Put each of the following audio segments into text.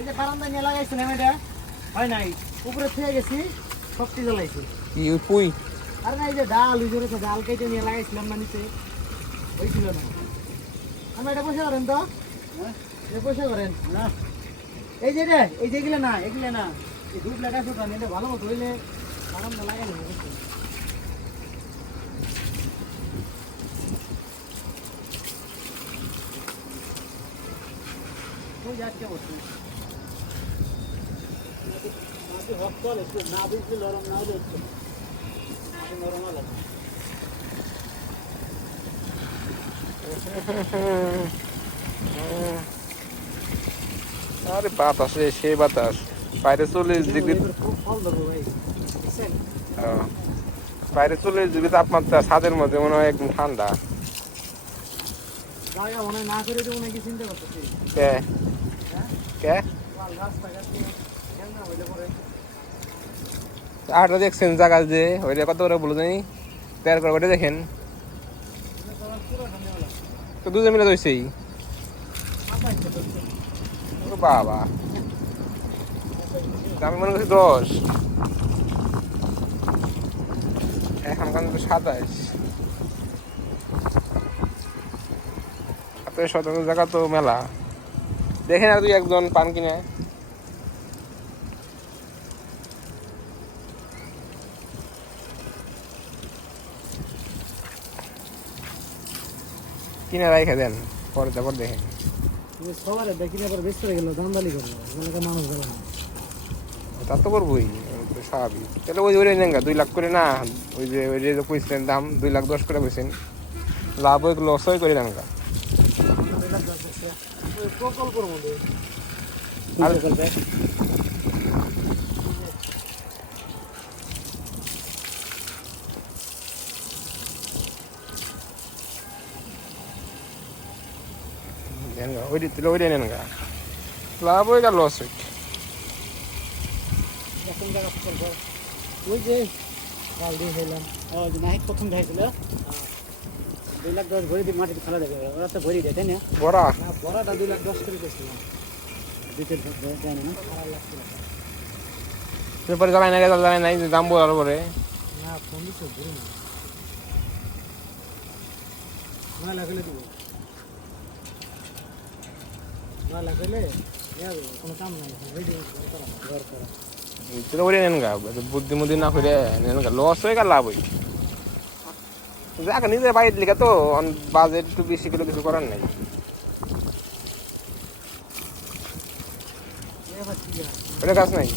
এই যে বারান্দা নিয়ে লাগাইছিলাম এটা হয় নাই। উপরে থুয়ে গেছি সবটি জ্বলাইছি। কি পুই আর না এই যে ডাল ওই জোরে ডাল কেটে নিয়ে লাগাইছিলাম না নিচে। হয়েছিল না। আমি এটা পয়সা করেন তো? এটা পয়সা করেন। না। এই যে রে এই যেগুলো না এগুলো না। এই ধূপ লাগাইছো তো এটা ভালো মতো হইলে বারান্দা লাগাই? ওই আজকে বসে আরে বাতাস রে সেই বাতাস। বাইরে চল্লিশ ডিগ্রি বাইরে চল্লিশ ডিগ্রি তাপমাত্রা ছাদের মধ্যে, মনে হয় একদম ঠান্ডা। কে? কে দিয়ে কেন না হইলে পরে আটটা দেখছেন জায়গা যে, ওইটা কত করে বলে জানি? তেরো করে ওইটা দেখেন। তো দুজন মিলে ও বাবা। আমি মনে করছি দশ। এখন কিন্তু সাতাইশ শতাংশ জায়গা তো মেলা। দেখেন আর তুই একজন পান কিনে। কিনে রাইখে দেন পরে তারপর দেখেন। সবার দেখি না পরে গেল দান্দালি করব এখানকার মানুষ গেল তা তো করবোই স্বাভাবিক। তাহলে ওই ওই নেন দুই লাখ করে না ওই যে ওই যে কইছিলেন দাম দুই লাখ দশ করে কইছেন লাভ ওই লস ওই করে দেন গা। এলাকা আছে। ওই প্রকল্পের মধ্যে। আর প্রকল্পে ওই তাহলে ওই নেন গা লাভ ওই গা লস ওই যে কাল দিয়ে হইলাম ও নাহিক প্রথম খাইছিল দুই লাখ দশ ভরি দিয়ে মাটিতে ফেলা দেবে ওরা তো ভরি দেয় তাই না বড়া বড়টা দুই লাখ দশ করে পেয়েছিলাম দুইটার দেয় না আড়াই লাখ টাকা। তারপরে জানাই না জানাই নাই দাম বলার পরে না ফোন দিচ্ছে ঘুরে না হলে দিব নয় লাখ হলে দেওয়া যাবে, কোনো কাম নাই রেডি করা ঘর করা তাহলে ওই নেন গা বুদ্ধি মুদ্ধি না করে লস হয়ে গা লাভ ওই যাক নিজের বাড়ির লিখা তো বাজেট একটু বেশি করে কিছু করার নাই। ওটা কাজ নাই?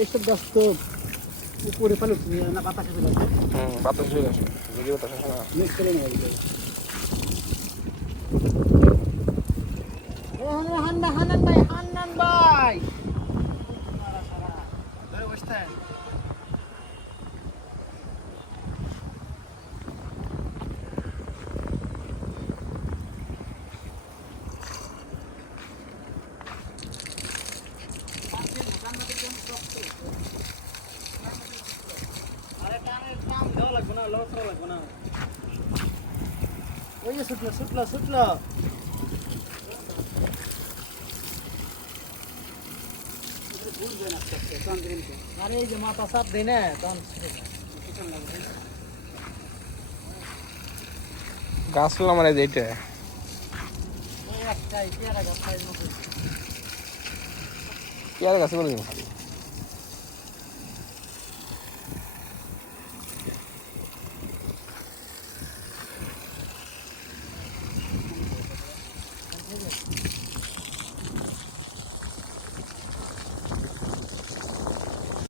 এইসব গাছ। তো উপরে ফেলে না। হুম বাতাস চলে আসে যাবে হান্নান ভাই হান্নান ভাই। ওই যে ছুটলো ছুটলো আরে এই যে মাথা চাপ দেয় না তখন গাছ মানে এইটা পেয়ারা গাছ বলে